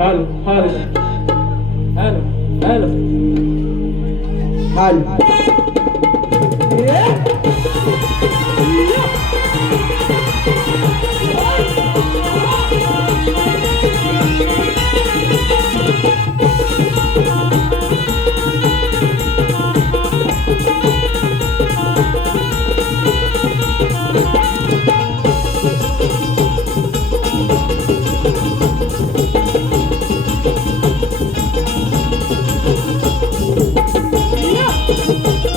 Halo, halo, halo, halo, halo. Yeah.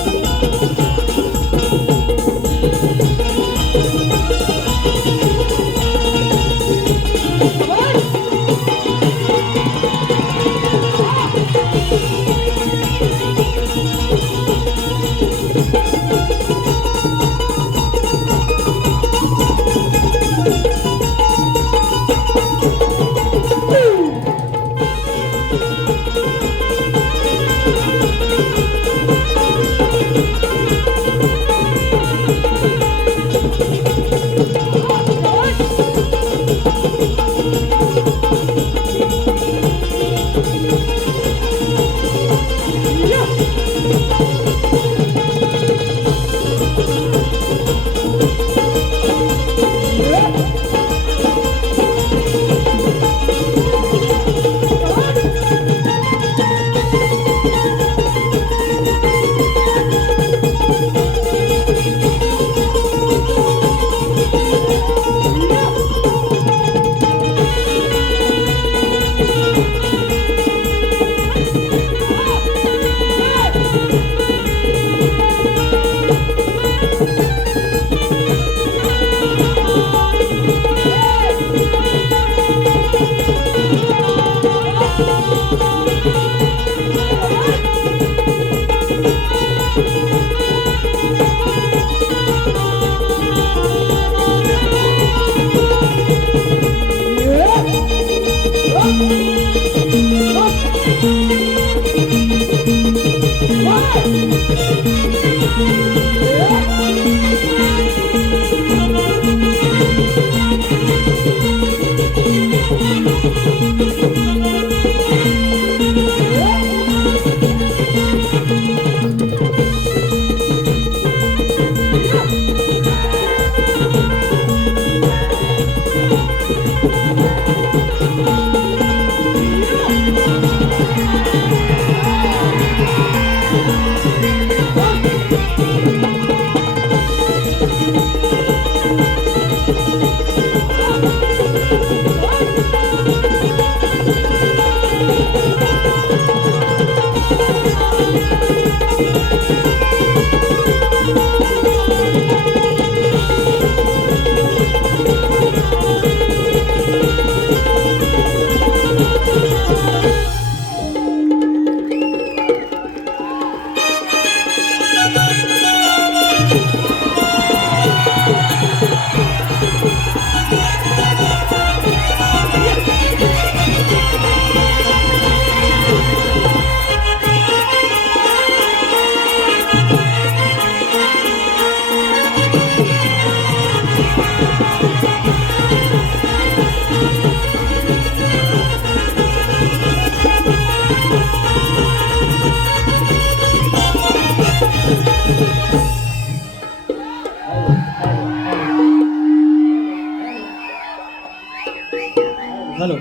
Hello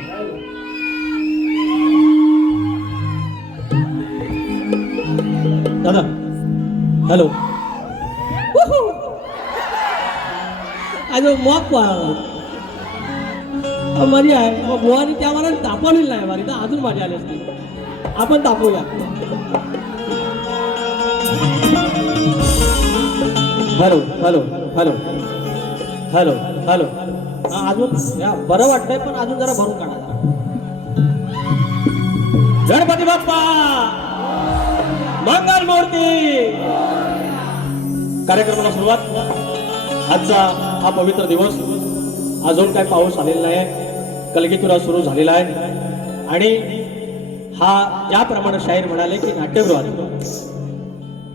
दादा hello अजून मग मजा आहे मग बुवानी त्या मला तापवलेली नाही मारी तर अजून मजा आली असती आपण तापवूया hello hello hello hello hello हा अजून या बरं वाटतंय पण अजून जरा भरून काढा गणपती बाप्पा मंगल मूर्ती कार्यक्रमाला सुरुवात आजचा हा पवित्र दिवस अजून काय पाऊस आलेला नाही कलगीतुरा सुरू झालेला आहे आणि हा ज्याप्रमाणे शाहीर म्हणाले की नाट्यगृहात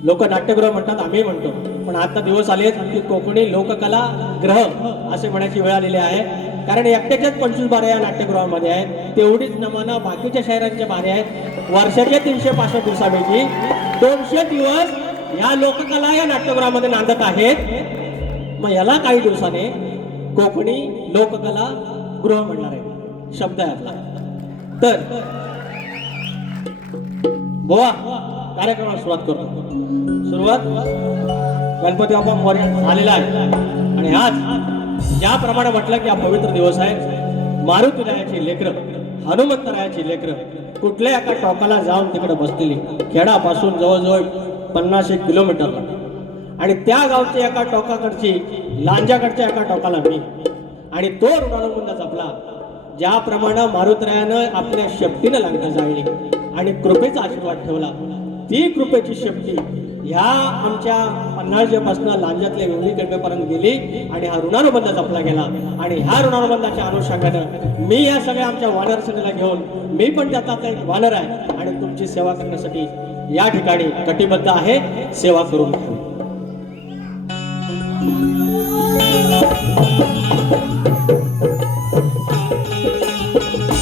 लोक नाट्यगृह म्हणतात आम्ही म्हणतो पण आता दिवस आले की कोकणी लोककला ग्रह असे म्हणायची वेळ आलेली आहे कारण एकट्याच्याच 25 बाऱ्या या नाट्यगृहामध्ये आहेत तेवढीच नमाना बाकीच्या शहरांच्या बाऱ्या आहेत वर्षाचे 365 दिवसापैकी 200 दिवस या लोककला या नाट्यगृहामध्ये नांदत आहेत मग याला काही दिवसाने कोकणी लोककला गृह म्हणणार आहे शब्द आहे आपला तर बोवा कार्यक्रमाला सुरुवात करतो सुरुवात गणपती बाप्पा मोरया झालेला आहे आणि आज ज्याप्रमाणे म्हटलं की हा पवित्र दिवस आहे मारुतीरायाची लेकरं हनुमंतरायाची लेकरं कुठल्या एका टोकाला जाऊन तिकडे बसलेली खेडापासून जवळजवळ 50-1 किलोमीटरला आणि त्या गावच्या एका टोकाकडची लांजाकडच्या एका टोकाला मी आणि तो ऋणानुबंध जपला ज्याप्रमाणे मारुतीरायानं आपल्या शक्तीनं लांघता जाळली आणि कृपेचा आशीर्वाद ठेवला ती कृपेची शक्ती ह्या आमच्या पन्हाळजेपासून लांजातल्या वेवळी गडबेपर्यंत गेली आणि हा ऋणानुबंध जपला गेला आणि ह्या ऋणानुबंधाच्या अनुषंगानं मी या सगळ्या आमच्या वानर सेनेला घेऊन मी पण त्याचा एक वानर आहे आणि तुमची सेवा करण्यासाठी या ठिकाणी कटिबद्ध आहे सेवा करून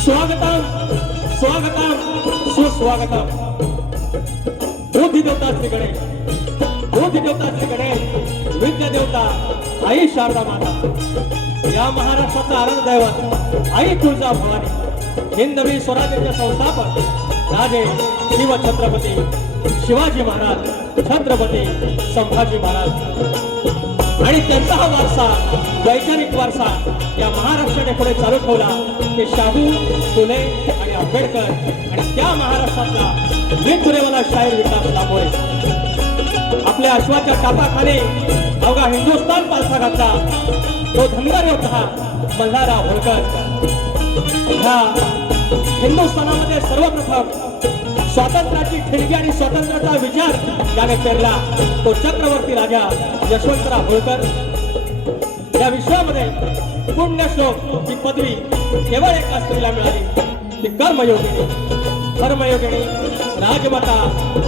स्वागतम स्वागतम सुस्वागतम बुद्धी देवता श्रीकडे बुद्धी देवता श्रीकडे विद्या देवता आई शारदा माता या महाराष्ट्राचा आराध्य दैवत आई तुळजा भवानी हिंदवी स्वराज्याचे संस्थापक राजे शिव छत्रपती शिवाजी महाराज छत्रपती संभाजी महाराज आणि त्यांचा हा वारसा वैचारिक वारसा या महाराष्ट्राने पुढे चालू ठेवला ते शाहू फुले आणि आंबेडकर आणि त्या महाराष्ट्रातला वेगवेगळा शाहीर विकास लांबोरे आपल्या अश्वाच्या टापाखाली अवघा हिंदुस्थान पालथा घातला तो धनगर योद्धा मल्हारराव होळकर ह्या हिंदुस्थानामध्ये सर्वप्रथम स्वातंत्र्याची खिडकी आणि स्वातंत्र्याचा विचार ज्याने पेरला तो चक्रवर्ती राजा यशवंतराव होळकर या विश्वामध्ये पुण्यश्लोक ही पदवी केवळ एका स्त्रीला मिळाली ती कर्मयोगिनी धर्मयोगिनी राजमाता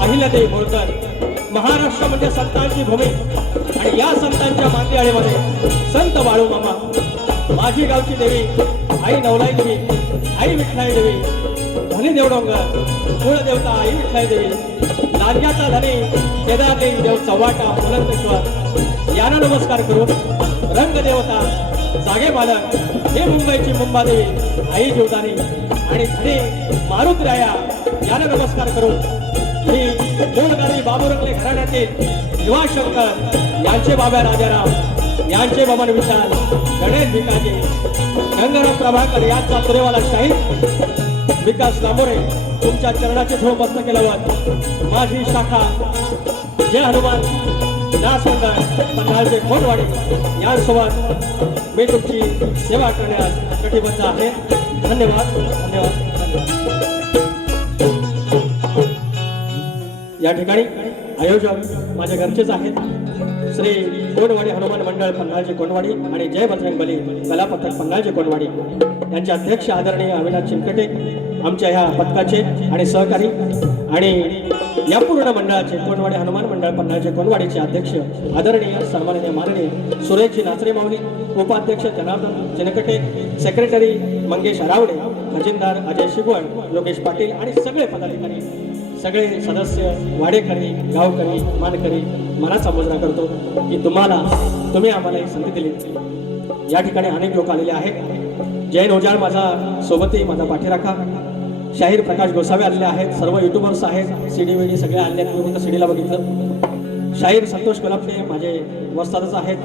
अहिल्यादेवी होळकर महाराष्ट्र म्हणजे संतांची भूमी आणि या संतांच्या मांदियाळीमध्ये संत बाळू मामा माझी गावची देवी आई नवलाई देवी आई विठ्ठलाई देवी धनी देवडोंगर कुळदेवता आई विठ्ठलाई देवी लांजाचा धनी केदारदेवी देव चव्हाटा बुलंदेश्वर यांना नमस्कार करून रंगदेवता जागे बालक हे मुंबईची मुंबादेवी आई जीवदानी आणि धनी मारुतीराया यांना नमस्कार करून ही मूळगावी बाबुरंगले घराण्यातील युवाशंकर यांचे बाबा राजाराम यांचे बाबा विशाल गणेश भिकाजी गंगाराम प्रभाकर यांचा तुरेवाला शाहीर विकास लांबोरे तुमच्या चरणाचे धूळ मस्त केल्यावर माझी शाखा जय हनुमान दासवंदर पन्हाळचे कोटवाडी यांसोबत मी तुमची सेवा करण्यास कटिबद्ध आहे धन्यवाद धन्यवाद या ठिकाणी आयोजक माझ्या घरचेच आहेत श्री कोणवाडी हनुमान मंडळ पन्हाळचे कोणवाडी आणि जय बजरंग बली कला पथक पन्हाळचे कोणवाडी यांचे अध्यक्ष आदरणीय अविनाश चिलकटे आमच्या ह्या पथकाचे आणि सहकारी आणि या पूर्ण मंडळाचे कोणवाडी हनुमान मंडळ पन्हाळचे कोणवाडीचे अध्यक्ष आदरणीय सन्माननीय माननीय सुरेशजी नाचरे माऊली, उपाध्यक्ष जनार्दन चिनकटे, सेक्रेटरी मंगेश अरावडे, खजिनदार अजय शिगवण, योगेश पाटील आणि सगळे पदाधिकारी, सगळे सदस्य, वाडेकरी, गावकरी, मानकरी मनाचा मुजरा करतो की तुम्ही आम्हाला ही संधी दिली. या ठिकाणी अनेक लोक आलेले आहेत. जैन ओजाळ माझा सोबती, माझा पाठीराखा, शाहीर प्रकाश गोसावे आलेले आहेत, सर्व युट्यूबर्स आहेत, सीडी वेडी सगळे आलेले आहेत. मी फक्त सीडीला बघितलं. शाहीर संतोष कलापटे माझे वस्तादच आहेत.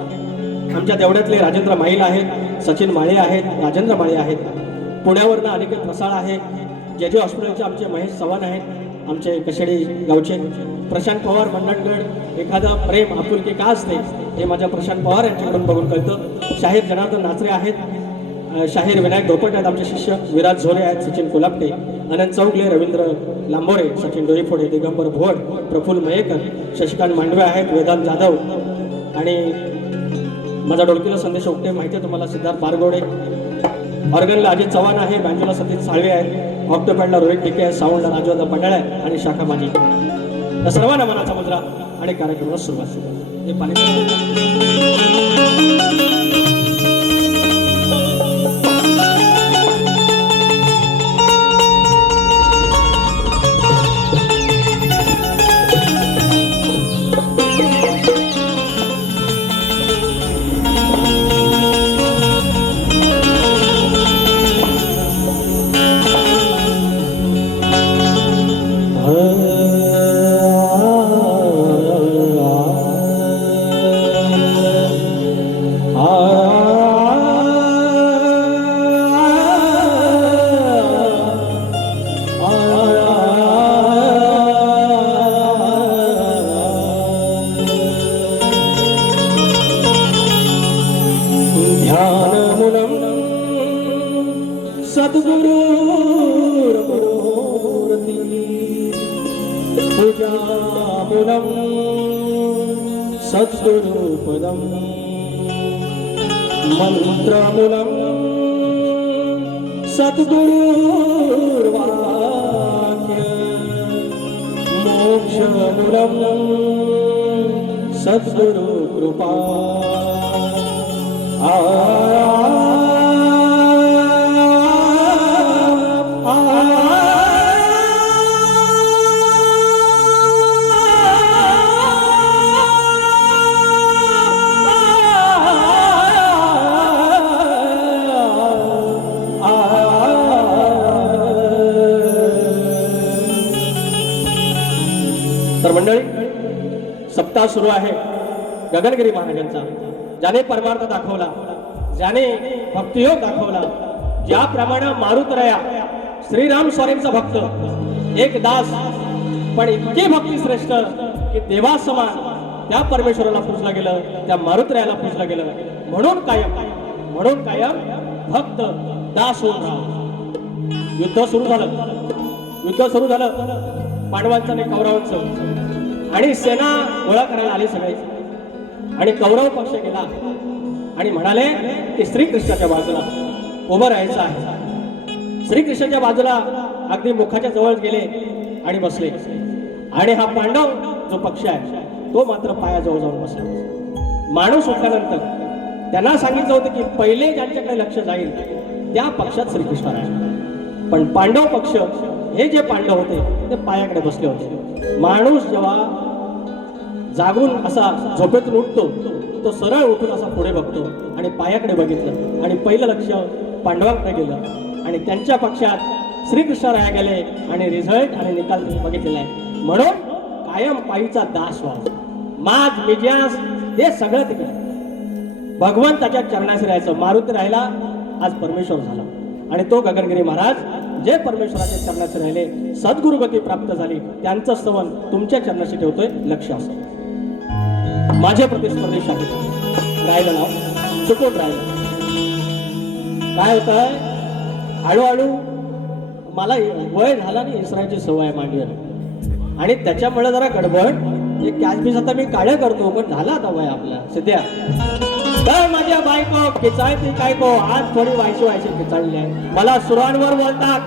आमच्या देवड्यातले राजेंद्र माईल आहेत, सचिन माळे आहेत, राजेंद्र माळे आहेत. पुण्यावरनं अनिकेत रसाळ आहे. जे हॉस्पिटलचे आमचे महेश चव्हाण आहेत, आमचे कशेडी गावचे. प्रशांत पवार मंडणगड. एखादं प्रेम आपुलकी का असते हे माझ्या प्रशांत पवार यांच्याकडून बघून कळतं. शाहीर जनार्दन नाचरे आहेत, शाहीर विनायक धोपट आहेत आमचे शिष्य, विराज झोले आहेत, सचिन कोलापटे, अनंत चौगले, रवींद्र लांबोरे, सचिन डोईफोडे, दिगंबर भोड, प्रफुल्ल मयेकर, शशिकांत मांडवे आहेत, वेदांत जाधव आणि माझा डोळकीला संदेश ओकटे माहिती आहे तुम्हाला, सिद्धार्थ बारगोडे. ऑर्गनला अजित चव्हाण आहे, बँजोला सतीश साळवे आहेत, ऑक्टोपॅडला रोहित टिके आहे, साऊंडला राजवादा पडाळ आहे आणि शाखा माझी. तर सर्वांना मनाचा मुद्रा आणि कार्यक्रमाला सुरुवात. हे पूजामुलं सद्गुरुपदं मन्त्रमुलं सद्गुरुर्वाक्य मोक्षमुलं सद्गुरुकृपा. तर मंडळी, सप्ताह सुरू आहे गगनगिरी महाराजांचा. ज्याने परमार्थ दाखवला, ज्याने भक्तियोग दाखवला, ज्याप्रमाणे मारुतराया श्रीराम स्वामींचा भक्त, एक दास पण इतके भक्ती श्रेष्ठ की देवा समान त्या परमेश्वराला पूजला गेलं, त्या मारुतरायाला पूजलं गेलं. म्हणून कायम भक्त दास होऊन राहा. युद्ध सुरू झालं, पांडवांचं आणि कौरवांचं, आणि सेना गोळा करायला आली सगळे. आणि कौरव पक्ष गेला आणि म्हणाले की श्रीकृष्णाच्या बाजूला उभं राहायचं आहे. श्रीकृष्णाच्या बाजूला अगदी मुखाच्या जवळ गेले आणि बसले. आणि हा पांडव जो पक्ष आहे तो मात्र पायाजवळ जाऊन बसला. माणूस उठल्यानंतर त्यांना सांगितलं होतं की पहिले ज्यांच्याकडे लक्ष जाईल त्या पक्षात श्रीकृष्ण राहिले. पण पांडव पक्ष, हे जे पांडव होते ते पायाकडे बसले होते. माणूस जेव्हा जागून असा झोपेतून उठतो तो सरळ उठून असा पुढे बघतो आणि पायाकडे बघितलं आणि पहिलं लक्ष पांडवांकडे गेलं आणि त्यांच्या पक्षात श्रीकृष्ण राया गेले आणि रिझल्ट आणि निकाल बघितलेला आहे. म्हणून कायम पायीचा दास व्हा. माज मिजाज हे सगळं तिकडे भगवंताच्या चरणाशी राहायचं. मारुती राहिला, आज परमेश्वर झाला. आणि तो गगनगिरी महाराज जे परमेश्वराच्या चरणाशी राहिले, सद्गुरुगती प्राप्त झाली, त्यांचं स्तवन तुमच्या चरणाशी ठेवतोय. लक्ष असं माझे प्रतिस्पर्धी शाहीर राहिलं नाव चुकून राहिलं. काय होत आहे, हळूहळू मला वय झाला आणि इसरायची सवय मांडीवर, आणि त्याच्यामुळे जरा गडबड. एक कॅशबीस आता मी काळ्या करतो, पण झाला आता वय आपला सध्या. तर माझ्या बायको पिचाळती काय को, आज थोडी व्हायची पिचाळली आहे. मला सुरांवर बोलतात,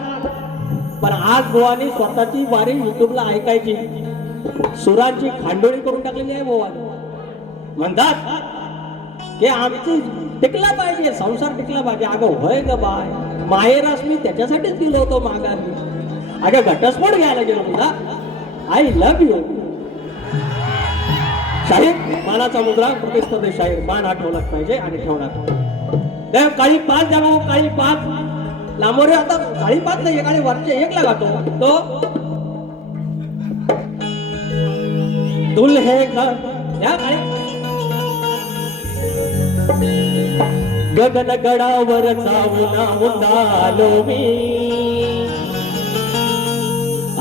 पण आज बुवानी स्वतःची वारी युट्यूबला ऐकायची सुरांची खांडोळी करून टाकलेली आहे बुवानी. म्हणतात की आमची टिकला पाहिजे, संसार टिकला पाहिजे. अगं होय ग बाय, माहेरास मी त्याच्यासाठीच गेलो होतो माघारी. अगं घटस्फोट घ्यायला गेलो तुला. I love you. शाहीर मानाचा मुद्रा प्रतिस्पर्धी शाहीर मान हा ठेवलाच पाहिजे आणि ठेवणार. काळी पाच द्या भाऊ, काळी पाच. लांबोरे आता काळी पाच नाही, काळी वरचे एक लगातो तो दुल्हे का या काळी. गगन गडावर जाऊन आलो मी,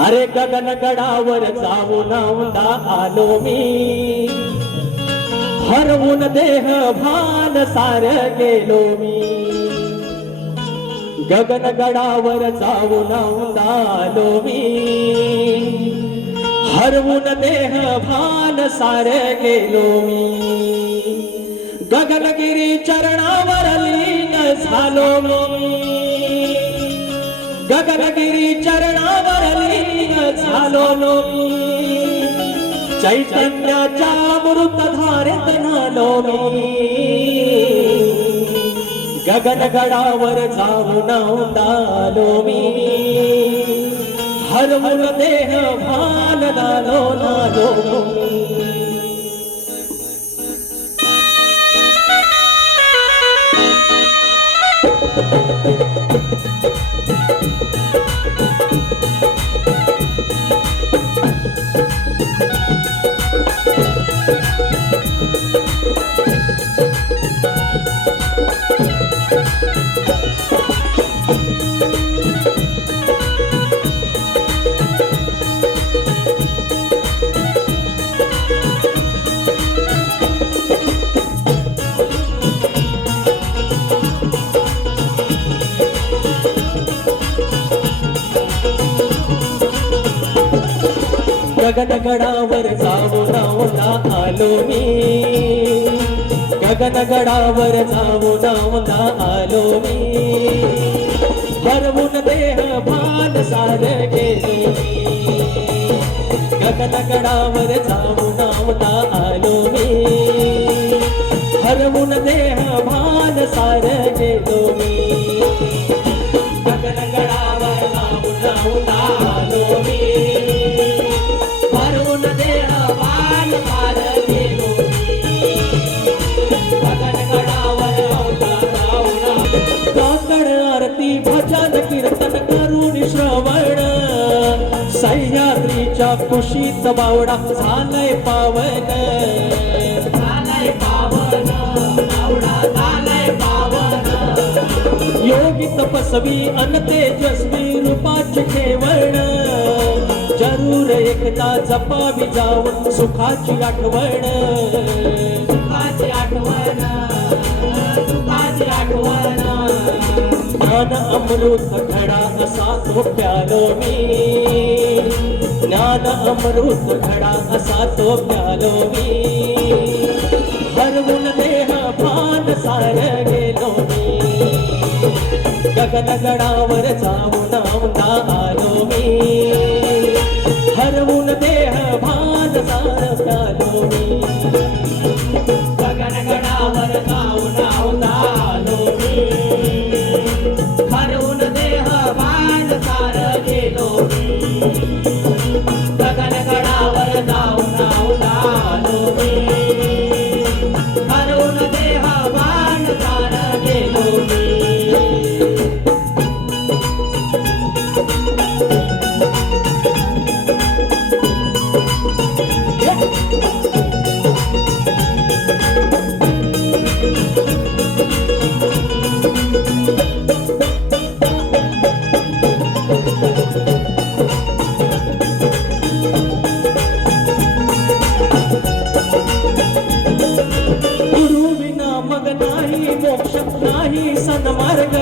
अरे गगन गडावर जाऊन आलो मी, हरवून देह भान सार गेलो मी. गगन गडावर जाऊन आलो मी, हरवून देह भान सार गेलो मी. गगनगिरी चरणावर लीन झालो मी, गगनगिरी चरणावर लीन झालो मी. चैतन्याच्या अमृत धारेत न्हालो मी. गगनगडावर जाऊन आलो मी, हरवून देह भान नालो मी. गगनगडावर जाऊन आलो मी, गगनगडावर जाऊन आलो मी, हरवून देह भान सार गेलो मी. गगनगडावर जाऊन आलो मी, हरवून देह भान सार गेलो मी. गगनगडावर जाऊन आलो मी, भजन कीर्तन करून श्रवण, सह्याद्रीच्या कुशीत बावडा झालंय पावन, झालंय पावन, बावडा झालंय पावन. योगी तपस्वी अन तेजस्वी रूपाची ठेवण, जरूर एकदा जपावी जाऊन सुखाची आठवण, सुखाची आठवण, सुखाची आठवण. ज्ञान अमृत घडा असा तो प्यालो मी, ज्ञान अमृत घडा असा तो प्यालो मी, हरवून देह भान सार गेलो मी. गगनगडावर जाऊन आलो मी, हरवून देह भान सार प्यालो मी. गगनगडावर जाऊन आलो मी, हरवून देह भान सार गेलो मी. गगनगडावर जाऊन आलो मी, हरवून देह भान सार गेलो मी. नाही सन्मार्ग,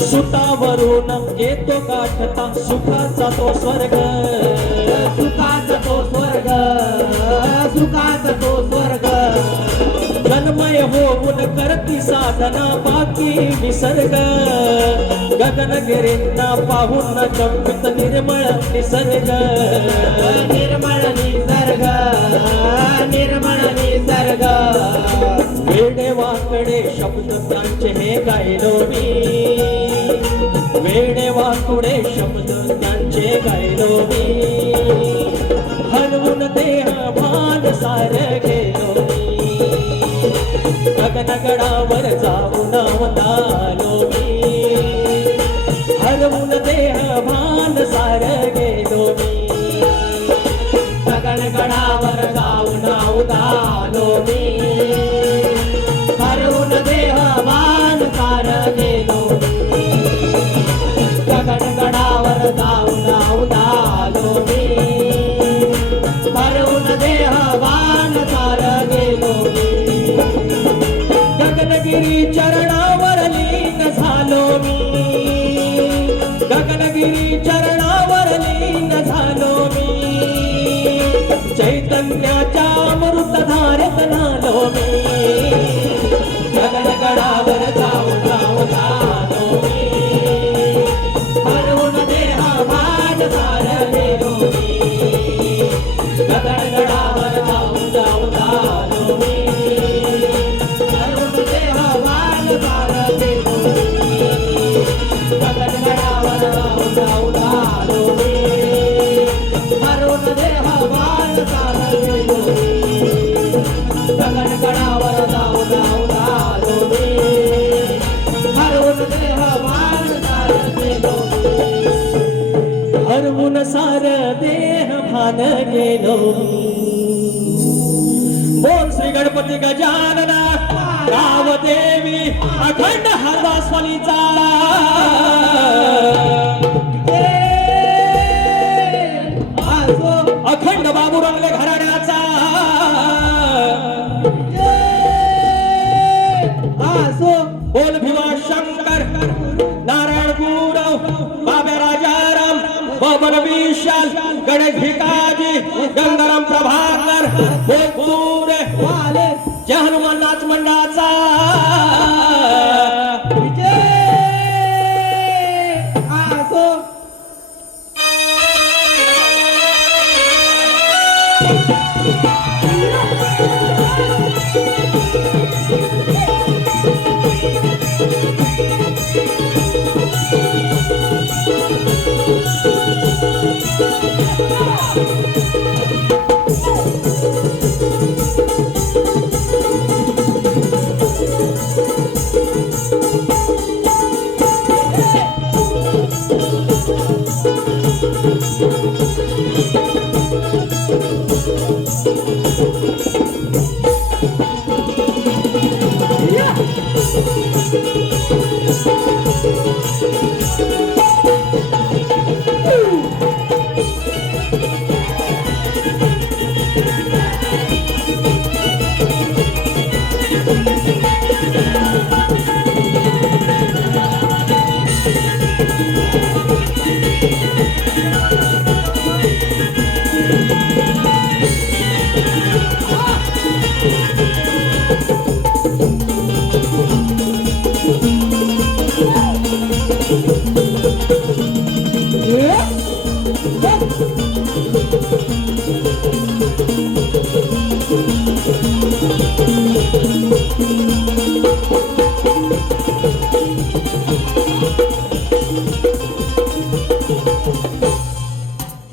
सुतावरून येतो गाठता सुखाचा तो स्वर्ग, सुखाचा तो स्वर्ग, सुखाचा तो स्वर्ग. जन्मय होऊन करती साधना बाकी निसर्ग, गगनगिरींना पाहून चंपित निर्मळ निसर्ग, निर्मळ निसर्ग, निर्मळ निसर्ग. वेडे वाकडे शब्द त्यांचे हे गायलो मी, वेडे वाकुडे शब्द त्यांचे गायलो मी. हरवून देह भान सार गेलो मी, गगनगडावर जाऊन अवतालो मी. हरवून देह भान सार गेलो मी, गगनगडावर जाऊन अवतालो मी. हरवून देह भान सार गेलो मी. गगनगडावर जाऊन अवतालो मी. हरवून देह भान सार गेलो मी. गगनगिरी चरणावर लीन झालो मी, गगनगिरी चरणावर लीन झालो मी. चैतन्याच्या अमृतधारेत नालो मी, गगनगडावर जाऊन अवतालो मी. हरवून देह भान सार गेलो मी. गगनगडावर जाऊन अवतालो मी. हरवून देह भान सार गेलो मी. गगनगडावर जाऊन अवतालो मी. हरवून देह भान सार गेलो मी. गगनगडावर जाऊन अवतालो मी. हरवून देह भान सार गेलो मी. हरवून सार देह भान गेलो. बोल श्री गणपती गजानना, गाव देवी अखंड हरवास्वालीचा. अखंड बाबू रंगले घराण्याचा. बोल भिवा शंकर, नारायण गुरव, बाबा राजाराम, बबन विशाल, गणेश भिकाजी, गंगाराम प्रभाकर, बोलपूर जय हनुमान नाच मंडळाचा.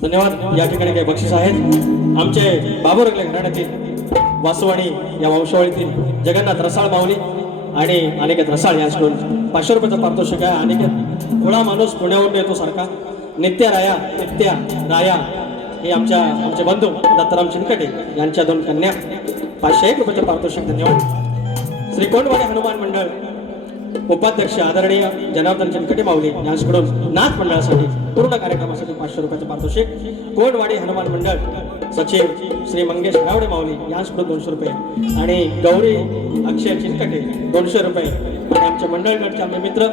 धन्यवाद. या ठिकाणी काही बक्षीस आहेत. आमचे बाबू रंगले घराण्यातील वासवाणी या वंशावळीतील जगन्नाथ रसाळ माऊली आणि अनिकेत रसाळ यांच्याकडून 500 रुपयाचं पारितोषिक आहे. अनिकेत थोडा माणूस पुण्यावरून येतो सारखा. नित्या राया हे आमचे बंधू दत्ताराम चिनकटे यांच्या 2 कन्या 501 रुपयाचं पारितोषिक. धन्यवाद. श्री कोंडवाडी हनुमान मंडळ उपाध्यक्ष आदरणीय जनार्दन चिनकटे माऊली यांच्याकडून नाथ मंडळासाठी पूर्ण कार्यक्रमासाठी 500 रुपयाचं पारितोषिक. कोंडवाडी हनुमान मंडळ सचिव श्री मंगेश गावडे माऊली यांच्याकडून 200 रुपये आणि गौरी अक्षय चिनकटे 200 रुपये आणि आमच्या मंडळगडचे आमचे मित्र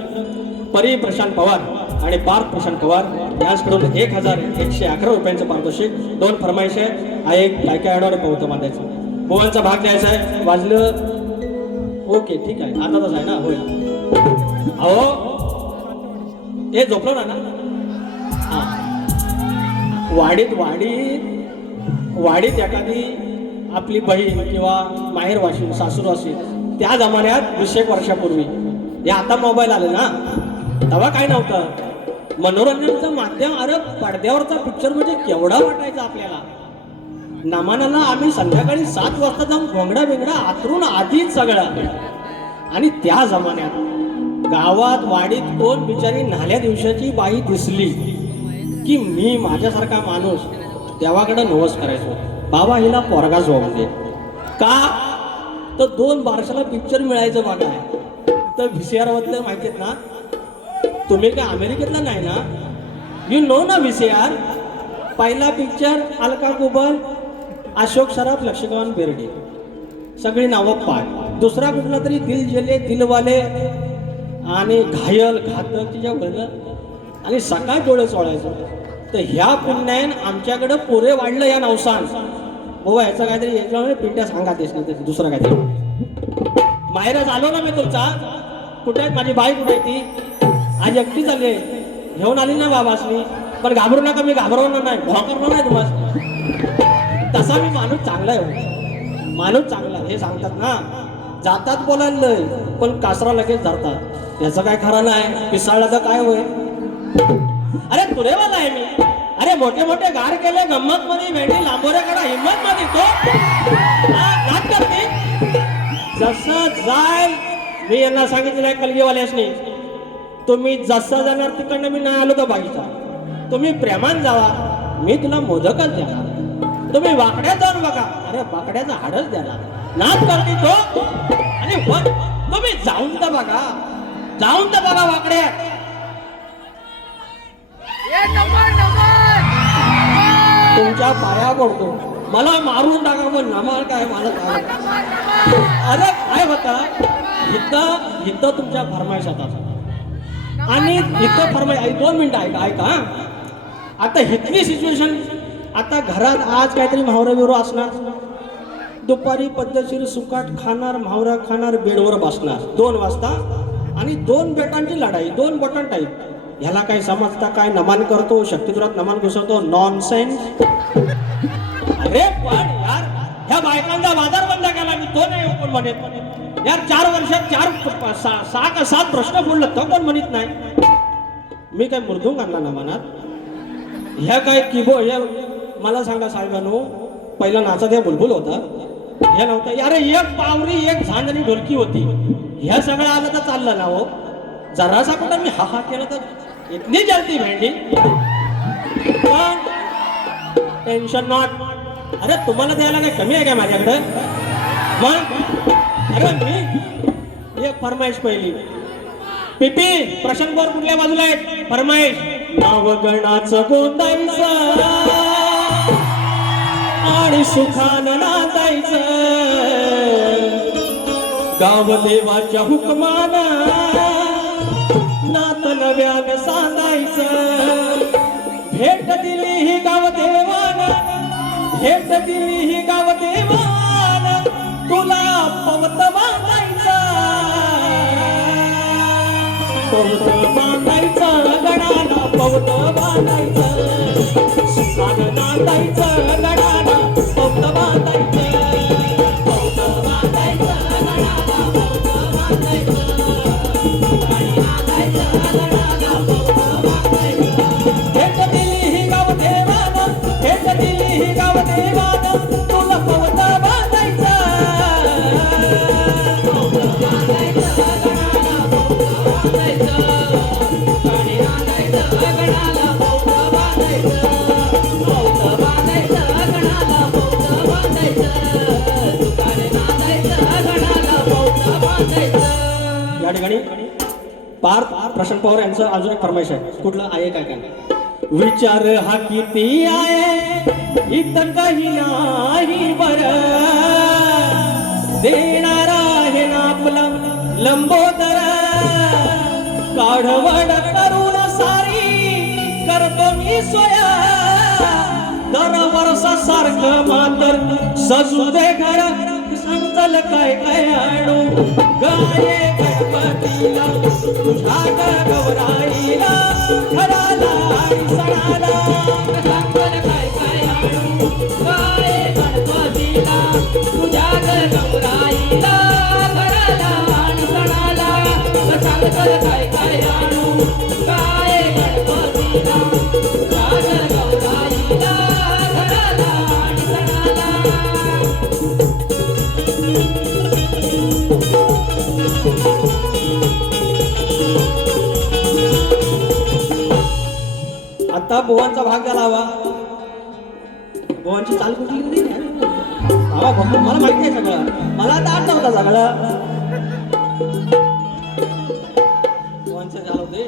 परी प्रशांत पवार आणि पार्थ प्रशांत पवार यांच्याकडून 1111 रुपयांचं पारितोषिक. 2 फरमाईश आहे. हा एक काय येणार पाहतो बांधायचं बुवांचा भाग द्यायचा आहे. वाजलं ओके ठीक आहे. आता तसं आहे ना. होय अहो हे झोपलो ना हा. वाडीत एखादी आपली बहीण किंवा माहेरवाशी सासूरवाशी त्या जमान्यात 20 वर्षापूर्वी हे आता मोबाईल आले ना तेव्हा काय नव्हतं मनोरंजनाचं माध्यम. अरे पडद्यावरचा पिक्चर म्हणजे केवढा वाटायचा आपल्याला. नमानाला आम्ही संध्याकाळी 7 वाजता जाऊन घोंगडा बिंगडा आतरून आधीच सगळं. आणि त्या जमान्यात गावात वाडीत कोण बिचारी न्हाल्या दिवसाची बाई दिसली की मी माझ्यासारखा माणूस देवाकडे नवस करायचो, बाबा हिला पोरगा सोडून दे. का तर 2 बारशाला पिक्चर मिळायचं बघा. तर VCR मधलं माहिती आहेत ना, तुम्ही काय अमेरिकेतला नाही ना, यू नो ना VCR. पहिला पिक्चर अलका कुबल, अशोक सराफ, लक्ष्मण बेर्डे, सगळी नावं पाठ. दुसरा कुठला तरी दिल जले दिलवाले आणि घायल घातक तिच्या घडलं आणि सकाळ डोळे चोळायचं. तर ह्या पुण्यान आमच्याकडं पोरे वाढलं या नवसान. बाबा ह्याचं काहीतरी याच्यामुळे पिंट्या सांगा तेच नाही दुसरं काहीतरी. माहेरच आलो ना मी तुमचा. कुठे आहे माझी बाई, कुठे आहे ती? आज एकटी चालली घेऊन आली ना बाबासनी. पण घाबरू नका, मी घाबरवणार नाही, भॉ करणार नाही तुम्हाला. तसा मी माणूस चांगला आहे, माणूस चांगला हे सांगतात ना. जातात बोलायला लय पण कासरा लगेच धरतात. याचं काय खरं नाही. पिसाळला तर काय होय. अरे तुरेवाला आहे मी. अरे मोठे मोठे गार केले गंमत मध्ये भेंडी लांबोऱ्याकडे हिंमत मध्ये तो नाट करते. जसं जाईल मी यांना सांगितलं आहे कलगीवाल्यासनी, तुम्ही जसं जाणार तिकडनं मी नाही आलो तर बागीचा. तुम्ही प्रेमान जावा, मी तुला मोदकच देणार. तुम्ही वाकड्यात जाऊन बघा, अरे वाकड्याचं हाडच देणार. नाच करते तो. आणि तुम्ही जाऊन तर बघा वाकड्यात. तुमच्या पाया पडतो, मला मारून टाका पण नमाल काय मला काय. अरे काय होता इथं तुमच्या फरमाईशात आणि इथं फरमाईश 2 मिनिटं ऐका. आता इथली सिच्युएशन, आता घरात आज काहीतरी म्हावरा बिवरा असणार, दुपारी पद्धतशीर सुकाट खाणार, म्हावरा खाणार, बेडवर बसणार 2 वाजता आणि 2 बेटांची लढाई, 2 बटन टाईप. ह्याला काय समजता काय नमन करतो, शक्तिदुरात नमन घुसवतो, नॉनसेन्स. अरे पण यार ह्या बायकांचा बाजार बंद केला मी, तो नाही कोण म्हणत यार. 4 वर्षात 6 का 7 प्रश्न बोललं तर कोण म्हणत नाही. मी काय मृदुंग आणला ना मनात. ह्या काय किबो या मला सांगा साहेबांनो, पहिला नाचा त्या बुलबुल होता, ह्या नव्हता. यार एक पावरी, एक झांज आणि ढोलकी होती. ह्या सगळं आलं तर चाललं ना हो. जरासा कुठं मी हा केला तर इतनी जलती भेंडी. Tension not. अरे तुम्हाला द्यायला काय कमी आहे का माझ्याकडे मग. अरे मी एक फरमाईश पहिली. पिपी प्रशांत बोर कुठल्या बाजूला आहे फरमाईश. नावगणाचं गोंदायचं आणि सुखानं नाचायचं, गावदेवाच्या हुकमानं नात नव्यानं सांगायचं. भेट दिली ही गावदेवानं, भेट दिली ही गावदेवानं, तुला पवत बांधायचं, पवत बांधायचं गडानं, पवत बांधायचं, सुखानं नाचायचं गडानं, पवत बांधायचं, पवत बांधायचं गडानं, पवत बांधायचं, सुखानं नाचायचं गडानं, पवत बांधायचं. भेट दिली ही गावदेवानं, भेट दिली ही गावदेवानं, तुला पवत बांधायचं, पवत बांधायचं गडानं, पवत बांधायचं, सुखानं नाचायचं गडानं, पवत बांधायचं, पवत बांधायचं गडानं, पवत बांधायचं, सुखानं नाचायचं गडानं, पवत बांधायचं. या ठिकाणी पार्थ प्रशांत पवार यांचं अजून एक फरमाईश आहे. कुठलं आहे काय काय. विचार हा किती आहे इथं काही नाही बर, देणार आहे ना आपला लंबोदर, काढवड करून सारी करतो मी सोया, दरवर्षा सारखं मातर सजू दे घर, समजल काय काय आणू गाये गणपतीला तुझ्या गौराईला. घराला आणि सणाला सांगल काय काय आणू काय गणपतीला तुझ्या गौराईला घराला आणि सणाला सांगल काय काय आणू काय गणपतीला तुझ्या गौराईला घराला आणि सणाला आता बुवांचा भाग झाला हवा बुवांची चाल कुठली होती? हवा बघतो मला माहिती आहे सगळं मला आता आठ नव्हता सगळं बुवांचे चाल होते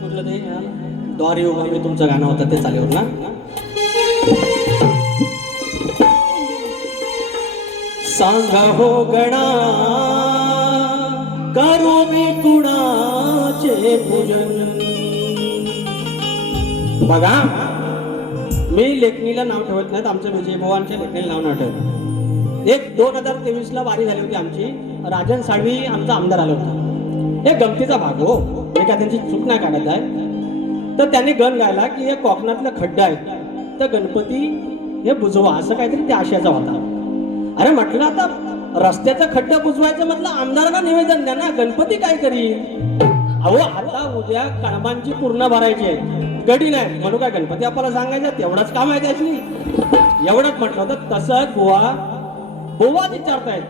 कुठलं ते द्वारी वगैरे तुमचं गाणं होतं ते चालेवर ना सांगा हो गणा करू मी कुणाचे पूजन बघा मी लेखणीला नाव ठेवत नाहीत आमच्या विजयभवांच्या लेखणीला नाव नाही ठेवत एक 2023 ला वारी झाली होती आमची राजन साळवी आमचा आमदार आला होता एक गमतीचा भाग हो मी काय त्यांची चूक नाही काढत आहे तर त्यांनी गण गायला की हे कोकणातलं खड्डा आहे तर गणपती हे बुजवा असं काहीतरी त्या आशयाचा होता अरे म्हटलं आता रस्त्याचं खड्डा बुजवायचं म्हटलं आमदारांना निवेदन द्या ना गणपती काय करील अहो आता उद्या कळमांची पूर्ण भरायची आहे गडी नाही म्हणू काय गणपती आपल्याला सांगायचं तेवढंच काम आहे त्याची एवढंच म्हटलं तर तसंच बुवा विचारतायत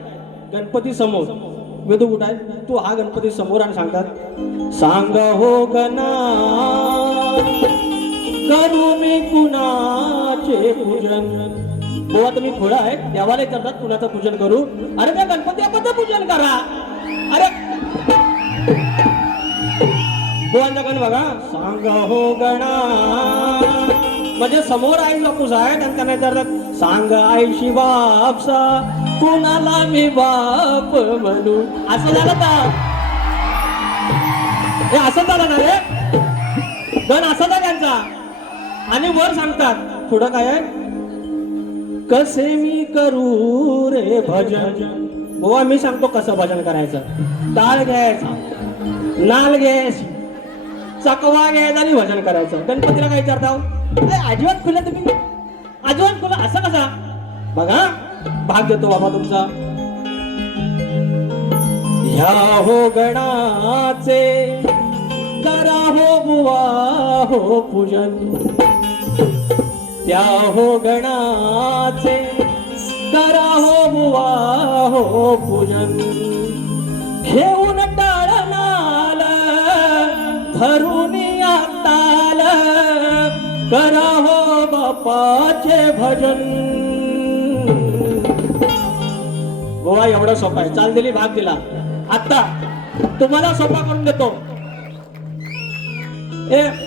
गणपती समोर वेदू कुठं आहे तू हा गणपती समोर आणि सांगतात सांग हो गणा करू मी कुणाचे पूजन बुवा तुम्ही थोडा आहे देवाला करतात कुणाचं पूजन करू अरे त्या गणपती आपण पूजन करा अरे बुवांचा गण बघा सांग हो गणा म्हणजे समोर आई लोकूस आहेत आणि त्यांना विचारतात सांग आईशी बापसा कुणाला मी बाप म्हणू असं झालं का हे असं झालं ना रे गण असा था त्यांचा आणि वर सांगतात थोडं काय आहे कसे मी करू रे भजन बुवा मी सांगतो कसं भजन करायचं टाळ घ्यायचा नाल घ्यायची चकवा घ्यायचा आणि भजन करायचं गणपतीला काय विचारता अजिबात खुलं तुम्ही अजिबात खुलं असं कसा बघा भाग देतो बाबा तुमचा ह्या हो गणाचे करा हो बुवा हो पूजन त्या हो गणाचे करा हो बुवा हो पूजन घेऊन टाळनाल धरून ताल करा हो बापाचे भजन बुवा एवढं सोपं आहे चाल दिली भाग दिला आता तुम्हाला सोपा करून देतो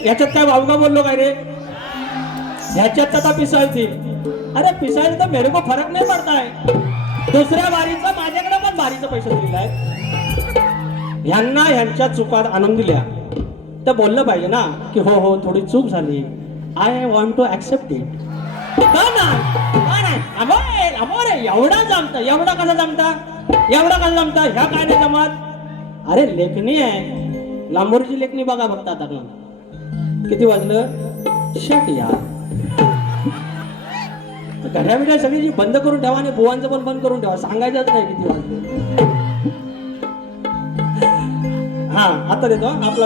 याच्यात काय वावगा बोललो काय रे ह्याच्यात आता पिसाळती अरे पिसाळी तर मेरे को फरक नाही पडताय दुसऱ्या वारीचा माझ्याकडे पण वारीचे पैसे दिलेले आहेत ह्यांना ह्यांच्या चुकात आणून दिल्या तर बोललं पाहिजे ना की हो हो थोडी चूक झाली I want to accept it का नाही एवढा जमता एवढा कसा जमता ह्या काय नाही जमत अरे लेखणी आहे लांबोरची लेखणी बघा फक्त आता किती वाजलं शट यार घड्याबिड्या सगळी जी बंद करून ठेवा आणि बुवांचं पण बंद करून ठेवा सांगायचंच नाही किती वाजले हा आता देतो आपला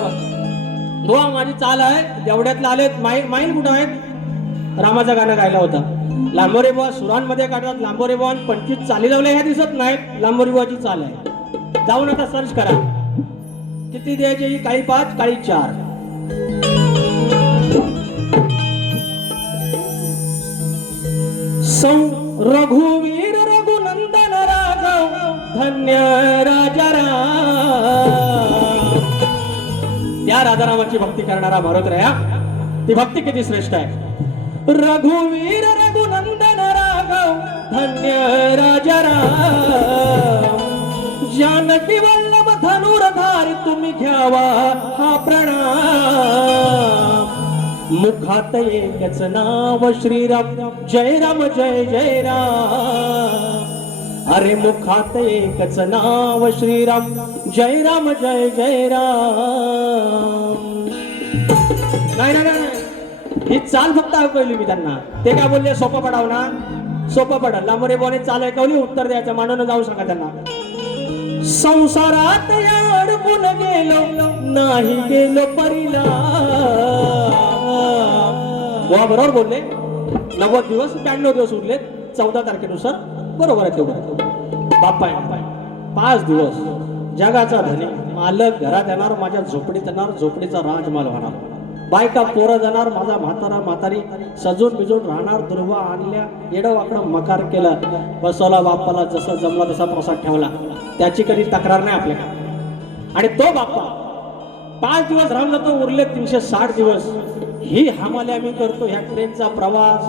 बुवा माझी चाल आहे देवड्यातले आलेत माईल कुठं आहेत रामाचं गाणं गायला होता लांबोरे बुवा सुरांमध्ये काढतात लांबोरे बुवा 25 चाली लावल्या ह्या दिसत नाहीत लांबोरे बुवाची चाल आहे जाऊन आता सर्च करा किती द्यायची काळी 5 काळी 4 रघुवीर रघुनंदन राघव धन्य राजा त्या राजारामाची भक्ती करणारा भरत रहा ती भक्ती किती श्रेष्ठ आहे रघुवीर रघुनंदन राघव धन्य राजा जानकी वल्लभ धनुर्धारी तुम्ही घ्यावा हा प्रणाम मुखात एकच नाव श्रीराम जय राम जय जय राम अरे मुखात एकच नाव श्रीराम, जय राम जय जय राम. नाही नाही नाही, ही चाल फक्त ऐकवली मी त्यांना. ते काय बोलले, सोपं पडाव ना, सोपं पडल. लांबरे बोने चाल ऐकवली, उत्तर द्यायचं, मांडून जाऊ सांगा त्यांना. संसारात या अडकून गेलो, नाही गेलो परीला. वा बरोबर बोलले. 90 दिवस 92 दिवस उरले 14 तारखेनुसार, बरोबर आहे तेवढं. बाप्पा 5 दिवस जगाचा धनी मालक घरात येणार, माझ्या झोपडीत येणार, झोपडीचा राजमाल होणार. बायका पोरं जाणार, माझा म्हातारा म्हातारी सजून बिजून राहणार. दुर्वा आणल्या, येडं वाकडं मकार केलं, बसवला बाप्पाला, जसं जमला तसा प्रसाद ठेवला. त्याची कधी तक्रार नाही आपल्याकडे. आणि तो बाप्पा 5 दिवस राहून जातो, उरले 360 दिवस. ही हमाली आम्ही करतो. ह्या ट्रेनचा प्रवास,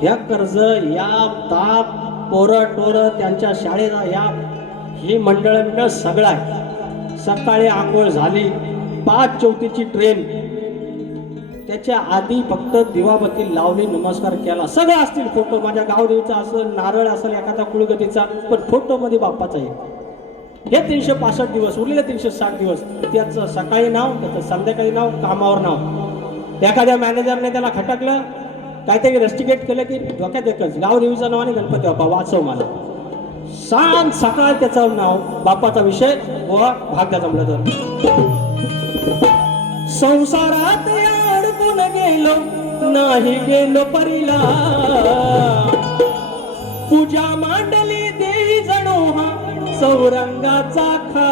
ह्या कर्ज, या ताप, पोरं टोरं त्यांच्या शाळेचा या, ही मंडळ सगळं आहे. सकाळी आंघोळ झाली, 5:34ची ट्रेन. त्याच्या आधी फक्त दिवाबत्ती लावली, नमस्कार केला. सगळं असतील फोटो, माझ्या गावदेवीचा असेल, नारळ असेल, एखादा कुळगतीचा, पण फोटो मध्ये बाप्पाचा आहे. हे 365 दिवस उरलेले 360 दिवस. त्याचं सकाळी नाव, त्याचं संध्याकाळी नाव, कामावर नाव. एखाद्या मॅनेजरने त्याला खटकलं, काहीतरी रस्टिकेट केलं की डोक्यात एकच, गावदेवीचं नाव आणि गणपती बाप्पा वाचव मला. सांग सकाळ त्याचं नाव, बाप्पाचा विषय व भाग त्याचा जमलं तर. संसारात अडकून गेलो, नाही गेलो परीला. पूजा मांडली देवी जणू हा चौरंगाचा खा.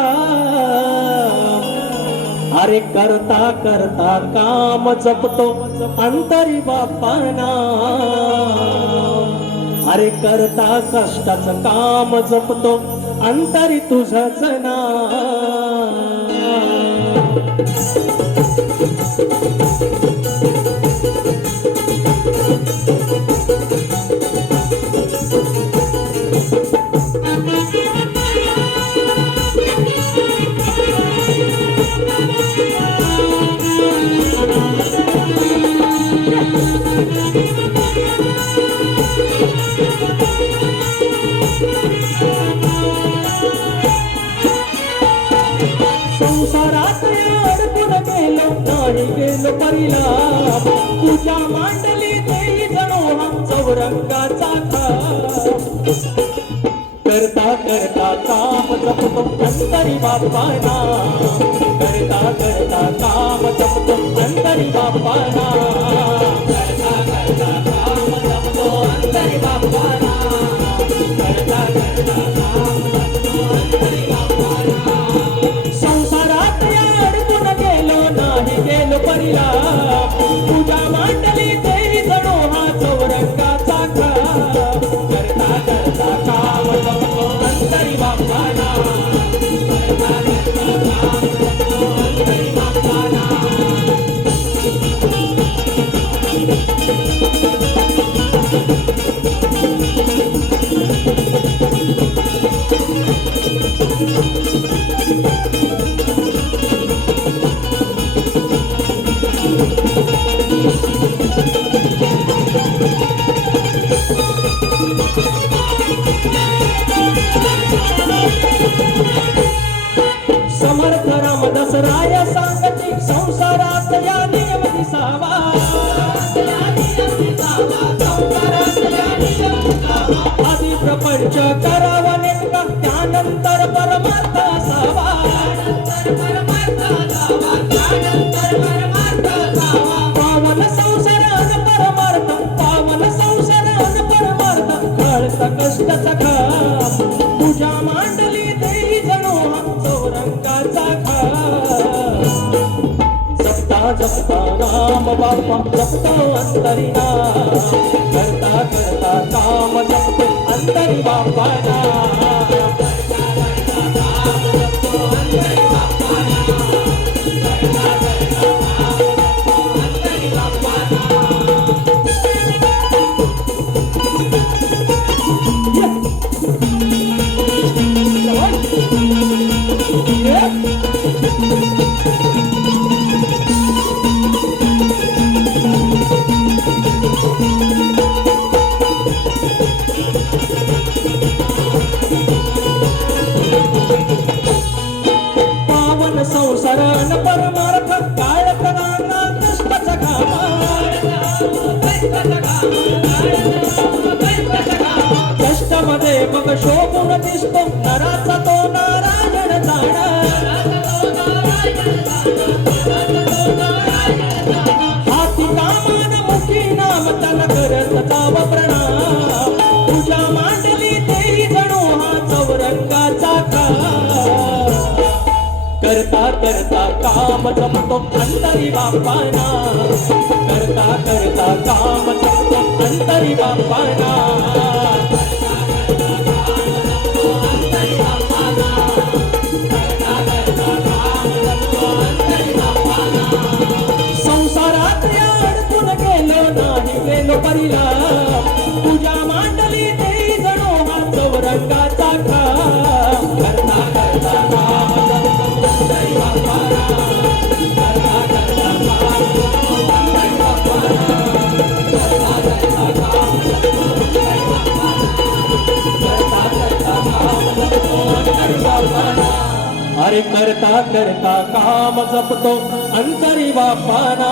अरे करता करता काम जपतो अंतरी बाप्पाना. अरे करता कष्टाचं काम जपतो अंतरी तुझंच नाव. संसारात अडकून गेलो, नाही गेलो परीला. पूजा मांडली देवी जणू हा चौरंगाचा खा. करता करता काम जपतो अंतरी बाप्पाना. करता करता काम जपतो अंतरी बाप्पाना. करता करता काम जपतो अंतरी बाप्पाना. करता करता काम जपतो अंतरी बाप्पाना. संसारात अडकून गेलो, नाही गेलो परीला. पूजा मांडली देवी जणू हा चौरंगाचा खा. करता करता काम जपतो अंतरी बाप्पाना. करता करता काम जपतो अंतरी बाप्पाना. समर्थ रामदास राय सांगती, संसारात या नियम दिसावा. आधी प्रपंच करावा नेमका, त्यानंतर परमार्थ असावा. पावन संसारान परमार्थ, पावन संसारान परमार्थ. कळता कष्टाचा खाप, पूजा मांडली देवी जणू हा चौरंगाचा खा. जपता जपता राम बाप्पा जपतो अंतरी नाम. करता करता काम जपतो अंतरी बाप्पाना. हाती कामान मुखी नाम तन करत ताव प्रणाम तुझ्या मांडली देई जणू हा चौरंगाचा काम करता करता काम जपतो अंतरी बापाना करता करता काम जपतो अंतरी बापाना संसारात अडकून गेलो नाही गेलो परिला तुझ्या मांडली देई जणू हा चौरंगाचा खाम करता करता काम जपतो अंतरी बापाना करता करता काम जपतो अंतरी बापाना करता करता काम जपतो अंतरी बापाना करता करता काम जपतो अंतरी बापाना अरे करता करता काम जपतो अंतरी बापाना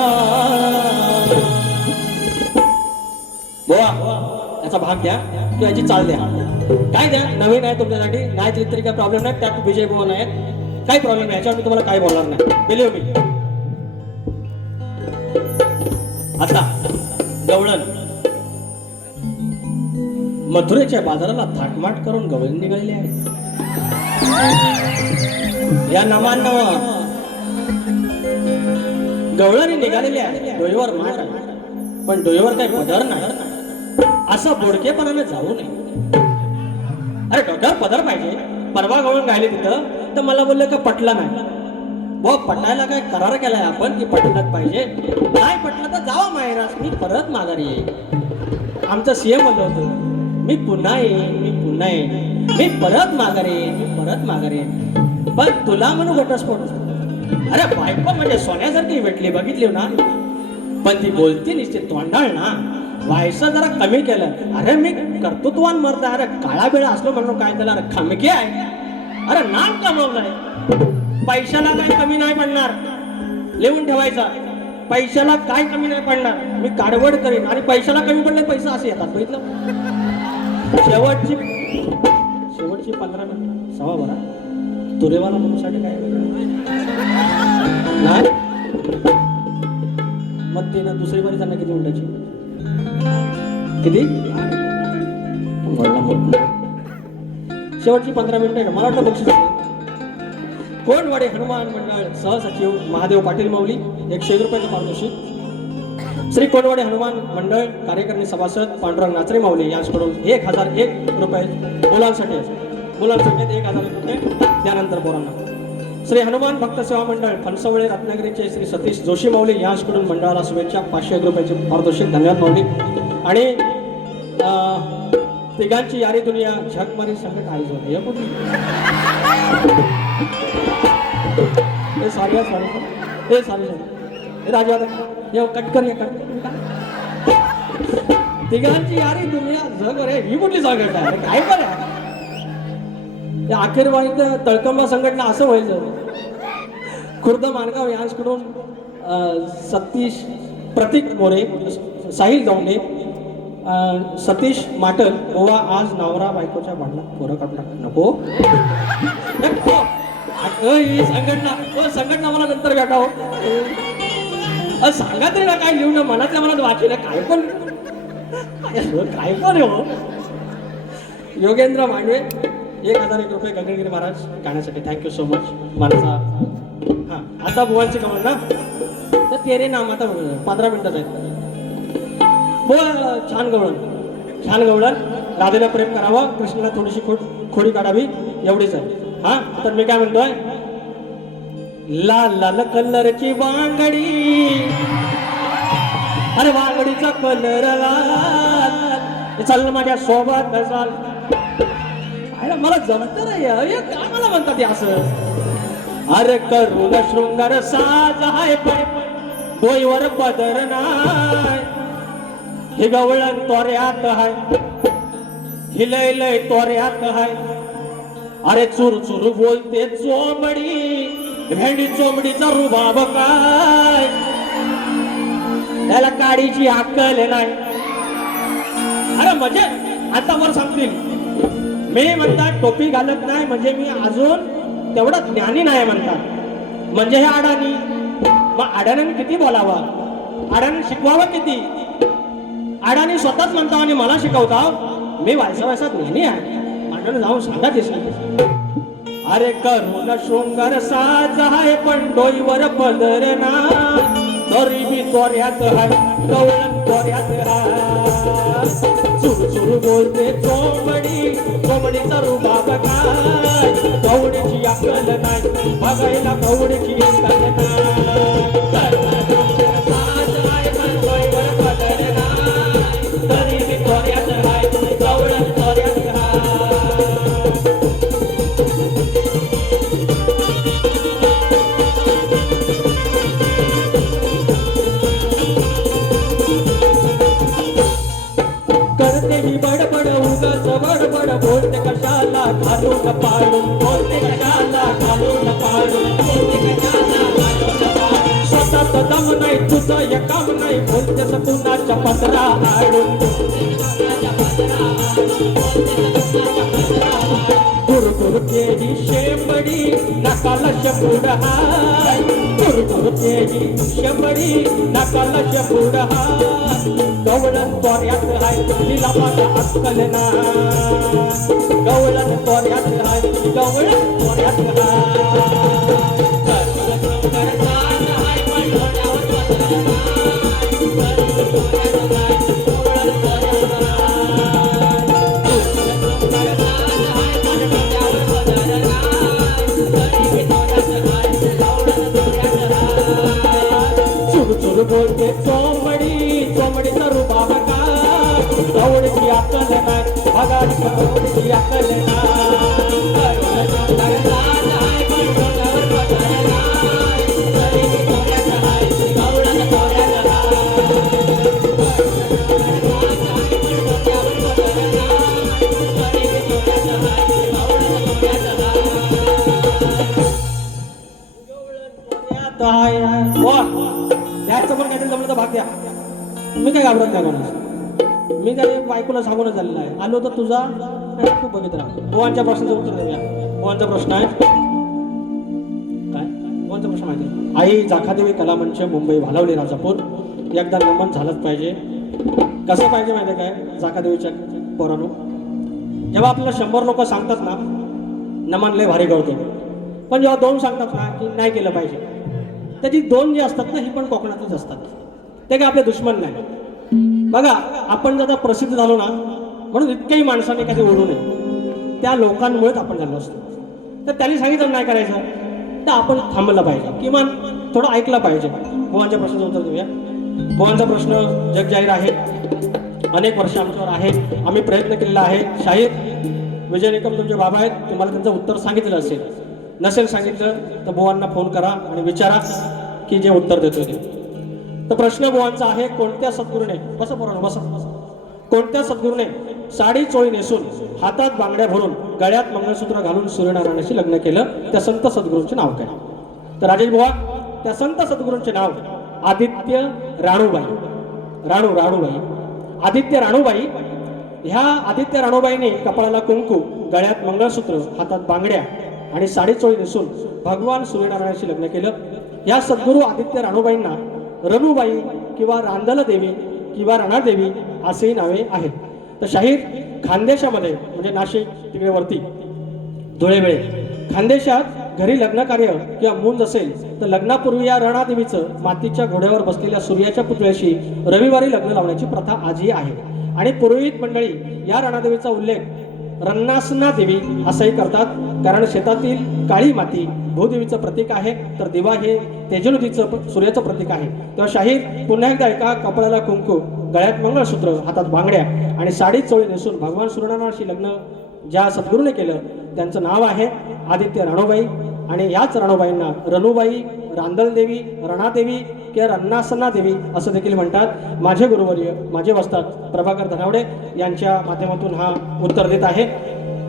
बोवा याचा भाग द्या किंवा याची चाल द्या काय द्या नवीन आहे तुमच्यासाठी नाही दिली तरी काय प्रॉब्लेम नाही त्यात विजय भवन आहे काही प्रॉब्लेम नाही याच्यावर मी तुम्हाला काय बोलणार नाही बिलीव मी आता गवळण मथुरेच्या बाजाराला थाटमाट करून गवळण निघालेले आहेत या नमांना गवळणी निघालेली आहे डोईवर माठ आहे पण डोईवर काही पदर नाही असं बोडकेपणाने जाऊ नये अरे डोक्यावर पदर पाहिजे परवा गवळण गायले तिथं तर मला बोलले का पटला नाही भाऊ पटायला काय करार केलाय आपण की पटलंच पाहिजे नाही पटलं तर जावा माहेरास मी परत माघारी येईन आमचं सीएम म्हणलं होतं मी पुन्हा येईन मी पुन्हा येईन मी परत माघारी येईन मी परत माघारी येईन पण तुला म्हणू घटस्फोट अरे बायको म्हणजे सोन्यासारखी भेटली बघितली ना पण ती बोलती निश्चित तोंडाळ ना व्हायचं जरा कमी केलं अरे मी कर्तृत्वान मरता अरे काळा बिळा असलो म्हणून काय त्याला अरे खमके आहे अरे नाम कमवलंय पैशाला काही कमी नाही पडणार लिहून ठेवायचा पैशाला काय कमी नाही पडणार मी काडवड करीन आणि पैशाला कमी पडले पैसा असे येतात बघितलं शेवटची 15 मिनिट सवा भरा तुरेवाला म्हणूसाठी काय नाही मग ते ना दुसरी बारी त्यांना किती मिनिटाची किती शेवटची 15 मिनिटं आहे मला वाटतं बक्षीस कोणवाडे हनुमान मंडळ सहसचिव महादेव पाटील माऊली 101 रुपयाचं पारितोषिक श्री कोणवाडे हनुमान मंडळ कार्यकारिणी सभासद पांडुरंग नाचरे माऊली यांच्याकडून 1001 रुपये मुलांसाठी 1000 रुपये त्यानंतर पोरांना श्री हनुमान भक्त सेवा मंडळ फणसवळे रत्नागिरीचे श्री सतीश जोशी माऊली यांच्याकडून मंडळाला शुभेच्छा 501 रुपयाचे पारितोषिक धन्यवाद माऊली आणि तिघांची यारी दुनिया झकमारी संकट आयोजन होते हे कुठली हे सारी हे सारी हे राजवादा हे कटकर हे कटकर तिघांची यारी दुनिया जग रे ही कुठली संकट आहे काय बरं या अखेरवाणी तळकंबा संघटना असं व्हायचं खुर्द मानगाव यांच्याकडून सतीश प्रतीक मोरे साहिल दौंडे सतीश माटल गोवा आज नवरा बायकोच्या भांडणात पोरं काढणार नको ही संघटना मला नंतर भेटाव सांगा तरी ना काय लिहून मनातल्या मनात वाचेल काय पण हो योगेंद्र मांडवे 1001 रुपये गगनगिरी महाराज गाण्यासाठी थँक्यू सो मच माझा हा आता बुवांची कमल ना तर तेरे नाम आता 15 मिनिटात आहेत छान गवळण राधेला प्रेम करावं कृष्णाला थोडीशी खोडी काढावी एवढीच आहे हा तर मी काय म्हणतोय लाल लाल कलरची वांगडी अरे वांगडीचा कलर लाल चल माझ्या सोबत चाल मला जमत नाही काय मला म्हणतात असं अरे करून शृंगार साज आहे डोईवर पदर नाही हे गवळण तोऱ्यात हाय हिलय लय तोऱ्यात हाय अरे चुर चुर बोलते चोमडी भेंडी चोमडीचा रुबाब काय त्याला काडीची अक्कल नाही अरे म्हणजे आता वर सांगतील मी म्हणतात टोपी घालत नाही म्हणजे मी अजून तेवढा ज्ञानी नाही म्हणतात. म्हणजे हे अडाणी, मग अडाण्याने किती बोलावं, अडाणी शिकवावं किती. अडाणी स्वतःच म्हणता आणि मला शिकवता मी वायसा ज्ञानी आहे. मांडण जाऊन सांगा दिसली. अरे करुण शृंगार साज आहे पण डोईवर पदर ना, तरी मी चोऱ्यात हाय गवळण चोऱ्यात हाय. सुरू बोलते चोमडी, चोमडीचा रुबाब काय, कवडीची अक्कल नाही बघायला कवडीची अक्कल नाही. करुण शृंगार साज आहे पण डोईवर पदर ना, तरी मी चोऱ्यात हाय गवळण चोऱ्यात हाय. करते ही बडबड उगाच बडबड, बोलते कशाला घालून पाडून, बोलते कशाला घालून पाडून, बोलते कशाला घालून पाडून. स्वतःच दम नाही तुझं हे काम नाही, बोलतेस कुणाच्या पदरा आडून. गुरगुरते ही शेंबडी नाकाला शपूड हाय, गुरगुरते ही शेंबडी नाकाला शपूड हाय. गवळण तोऱ्यात हाय तिला माझा अक्कल नाय, गवळण तोऱ्यात हाय गवळण तोऱ्यात चुर बोलते चोमडी, चोमडीचा रुबाब काय, कवडीची अक्कल नाही बघायची कवडीची अक्कल द्यायचं पण काहीतरी जमलं तर भाग द्या. मी काय घाबरत नाही कोणाला, मी काय बायकोला सांगूनच झालेला आहे. आलो तर तुझा तू बघित राहा. भुवांच्या प्रश्नाचं उत्तर देऊया. भुवांचा प्रश्न आहे काय, भुवांचा प्रश्न माहिती आहे. आई जाखादेवी कलामंच मुंबई भालावली राजापूर, एकदा नमन झालंच पाहिजे. कसं पाहिजे माहिती आहे काय, जाखादेवीच्या पोरांनो, जेव्हा आपल्याला 100 लोक सांगतात ना नमन लय भारी करतो, पण जेव्हा 2 सांगतात ना की नाही केलं पाहिजे, त्याची 2 जी असतात ना ही पण कोकणातच असतात. ते काय आपले दुश्मन नाही. बघा आपण जर प्रसिद्ध झालो ना, म्हणून इतक्याही माणसाने कधी ओढू नये, त्या लोकांमुळेच आपण झालो असतो. तर त्यांनी सांगितलं नाही करायचं तर आपण थांबलं पाहिजे, किमान थोडं ऐकलं पाहिजे. भुवांच्या प्रश्नाचं उत्तर देऊया. भुवांचा प्रश्न जगजाहीर आहे, अनेक वर्ष आमच्यावर आहे, आम्ही प्रयत्न केलेला आहे. शाहीर विजय निकम तुमचे बाबा आहेत, तुम्हाला त्यांचं उत्तर सांगितलं असेल. नसेल सांगितलं तर बुवांना फोन करा आणि विचारा की जे उत्तर देतो ते. तर प्रश्न बुवांचा आहे, कोणत्या सद्गुरूने, बसा पोरांनो बसा, कोणत्या सद्गुरूने साडी चोळी नेसून हातात बांगड्या भरून गळ्यात मंगळसूत्र घालून सूर्यनारायणाशी लग्न केलं, त्या संत सद्गुरूंचे नाव काय? तर राजेश बुवा, त्या संत सद्गुरूंचे नाव आदित्य राणूबाई. राणूबाई आदित्य राणूबाई. ह्या आदित्य राणूबाईने कपाळाला कुंकू, गळ्यात मंगळसूत्र, हातात बांगड्या आणि साडीचोळी नेसून भगवान सूर्यनारायणाशी लग्न केलं. या सद्गुरू आदित्य राणूबाईंना रनुबाई किंवा रांदल देवी किंवा रणादेवी असेही नावे आहेत. तर शाहीर खानदेशामध्ये म्हणजे नाशिक तिकडे वरती धुळेवेळे खानदेशात घरी लग्न कार्य किंवा मुंज असेल तर लग्नापूर्वी या रणादेवीचं मातीच्या घोड्यावर बसलेल्या सूर्याच्या पुतळ्याशी रविवारी लग्न लावण्याची प्रथा आजही आहे. आणि पुरोहित मंडळी या रणादेवीचा उल्लेख रन्नासना देवी असाही करतात, कारण शेतातील काळी माती भूदेवीचं प्रतीक आहे, तर दिवा हे तेजोनदीचं सूर्याचं प्रतीक आहे. तेव्हा शाहीर पुन्हा एकदा एका कपाळाला कुंकू, गळ्यात मंगळसूत्र, हातात बांगड्या आणि साडी चोळी नेसून भगवान सूर्यनारायणाशी लग्न ज्या सद्गुरूने केलं त्यांचं नाव आहे आदित्य राणूबाई. आणि याच राणूबाईंना रनुबाई, रांदलदेवी, रणादेवी किंवा रन्नासना देवी असं देखील म्हणतात. माझे गुरुवर्य, माझे वस्ताद प्रभाकर धनावडे यांच्या माध्यमातून हा उत्तर देत आहे.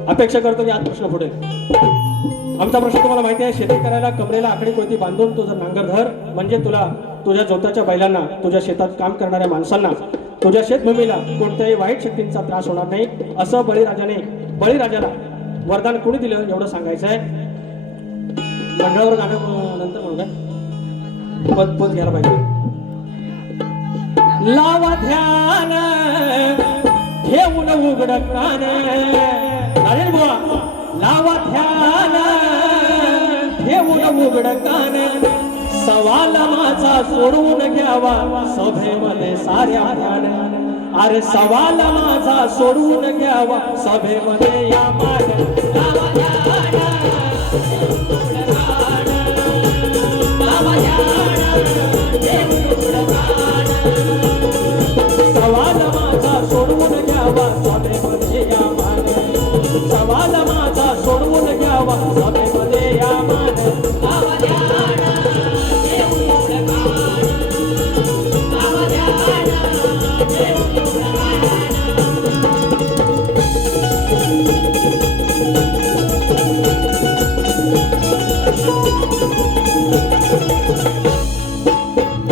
अपेक्षा करतो की आज प्रश्न पुढे. आमचा प्रश्न तुम्हाला माहिती आहे, शेती करायला कमरेला आखडी कोयती बांधून तुझं नांगर धर, म्हणजे तुला तुझ्या जोताच्या बैलांना, तुझ्या शेतात काम करणाऱ्या माणसांना, तुझ्या शेतभूमीला कोणत्याही वाईट शक्तींचा त्रास होणार नाही, असं बळीराजाला वरदान कोणी दिलं एवढं सांगायचं आहे. मंडळावर गाणं नंतर म्हणू काय पद घ्यायला पाहिजे. लावा ध्यान ठेवून उघड कान चालेल बुवा. लावा ध्यान ठेवून उघड कान सवाल माझा सोडवून घ्यावा सभेमध्ये साऱ्या ध्यान. अरे सवाल माझा सोडवून घ्यावा सभेमध्ये या मान. लावा ध्यान सवाल माझा सोडवून घ्यावा सभेमध्ये या मान. सवाल माझा सोडवून घ्यावा सभेमध्ये या मान.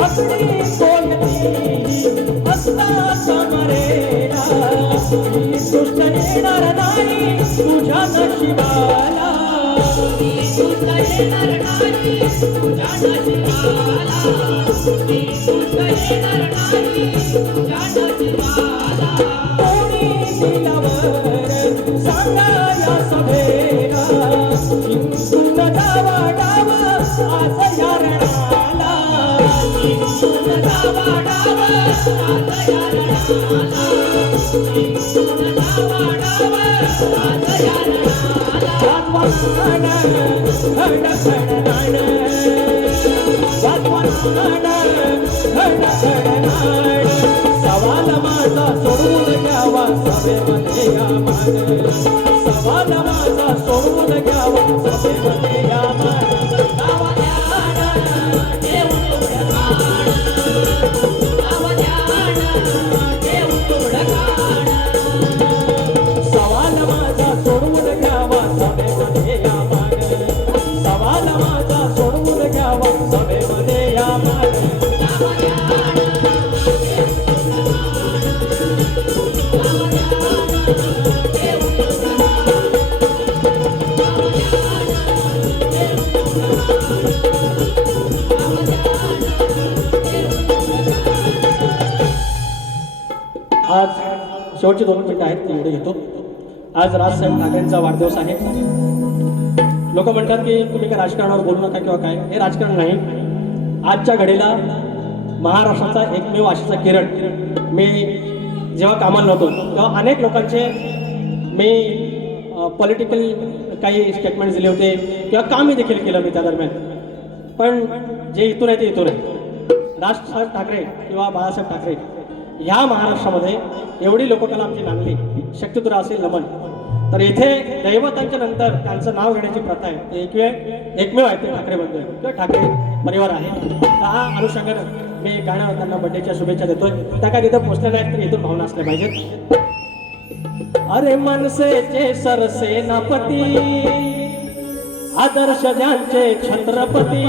अपनी सोनती असता समरेला सुष्ट येणार नाही तुझ्या नशिबाला. सुष्ट येणार नाही तुझ्या नशिबाला. सुष्ट येणार नाही तुझ्या नशिबाला. कोणी दिलावर सांगा या सभेला जिंकून जावा डाव आज या रणाला. जिंकून जावा डाव आज या रणाला. जिंकून जावा डाव आज या रणाला. वाजवा गाणं घड घड गाणं. वाजवा गाणं घड घड गाणं. सवाल माझा सोडवून घ्यावा सभेमध्ये या मान. सवाल माझा सोडवून घ्यावा सभेमध्ये या मान. लावा ध्यान ठेवून उघड कान. लावा ध्यान ठेवून उघड कान. सवाल माझा सोडवून घ्यावा सभेमध्ये या मान. सवाल माझा सोडवून घ्यावा सभेमध्ये या मान. लावा ध्यान आज शेवटचे 2 मिनिटं आहेत ते एवढे घेतो. आज राजसाहेब ठाकरेंचा वाढदिवस आहे. लोक म्हणतात की तुम्ही काय राजकारणावर बोलू नका किंवा काय. हे राजकारण नाही. आजच्या घडीला महाराष्ट्राचा एकमेव आशेचा किरण. मी जेव्हा कामाला नव्हतो तेव्हा अनेक लोकांचे मी पॉलिटिकल काही स्टेटमेंट दिले होते किंवा कामही देखील केलं मी त्या दरम्यान. पण जे इथून आहे ते इथून आहे. राजसाहेब ठाकरे किंवा बाळासाहेब ठाकरे ह्या महाराष्ट्रामध्ये एवढी लोककला आमची नांदली. शक्यतुरा असेल नमन. तर इथे दैवतांच्या नंतर त्यांचं नाव घेण्याची प्रथा आहे. ते एकमेव आहे ते ठाकरे बंधू किंवा ठाकरे परिवार आहे. हा अनुषंगानं मी गाणं त्यांना बड्डेच्या शुभेच्छा देतोय. त्या काय तिथं पोचले नाहीत तर इथून भावना असल्या पाहिजेत. अरे मनसेचे सरसेनापती आदर्श ज्यांचे छत्रपती.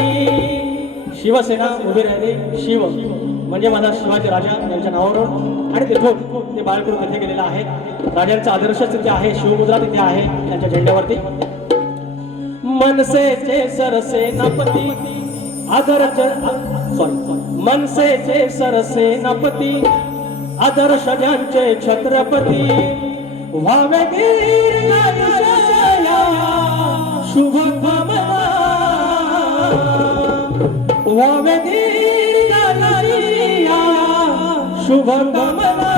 शिवसेना उभी राहिली. शिव म्हणजे माझा शिवाजी राजा यांच्या नावावरून आणि तिथून ते बाळकृत तिथे गेलेला आहे. राजांचा आदर्श तिथे आहे. शिवमुद्रा तिथे आहे त्यांच्या झेंड्यावरती. मनसेचे सरसेनापती आदर्श मनसेचे सरसेनापती आदर्श ज्यांचे छत्रपती व्हावे दीर्घायुष्या शुभकामना. व्हावे दीर्घायुष्या शुभकामना.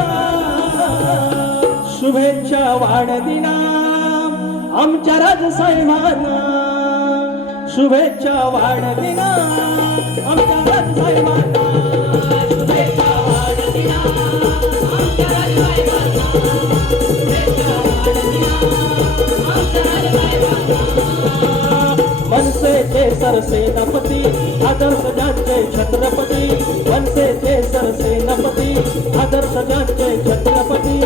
शुभेच्छा वाढदिना आमच्या राजसाहेबांना. शुभेच्छा वाढदिना आमच्या राजसाहेबांना. शुभेच्छा वाढदिना आमच्या राजसाहेबांना. शुभेच्छा वाढदिना आमच्या राजसाहेबांना. मनसेचे सरसेनापती आदर्श ज्यांचे छत्रपती. मनसेचे सरसेनापती आदर्श ज्यांचे छत्रपती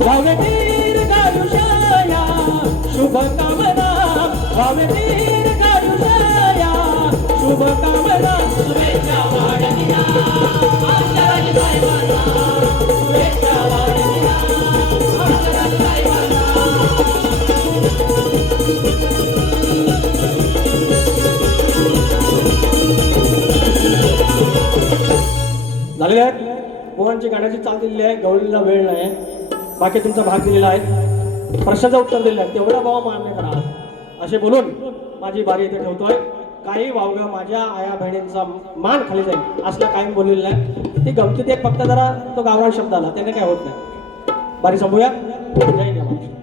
व्हावे दीर्घायुष्या शुभकामना. व्हावे दीर्घायुष्या शुभकामना. शुभेच्छा वाढदिना आमच्या राजसाहेबांना. शुभेच्छा वाढदिना आमच्या राजसाहेबांना. झालेले आहेत. पोहांची गाण्याची चाल दिलेली आहे. गवळीला वेळ नाही. बाकी तुमचा भाग दिलेला आहे. प्रश्नाचं उत्तर दिलेलं आहे. तेवढा भाव मान्य करा असे बोलून माझी बारी इथे ठेवतोय. काही वावगं माझ्या आया बहिणींचा मान खाली जाईल असलं काही बोललेलं नाही. ती गमतीत एक फक्त जरा तो गावरान शब्द आला त्याने काय होत नाही. बारी संपूया. जय हिंद महाराष्ट्र.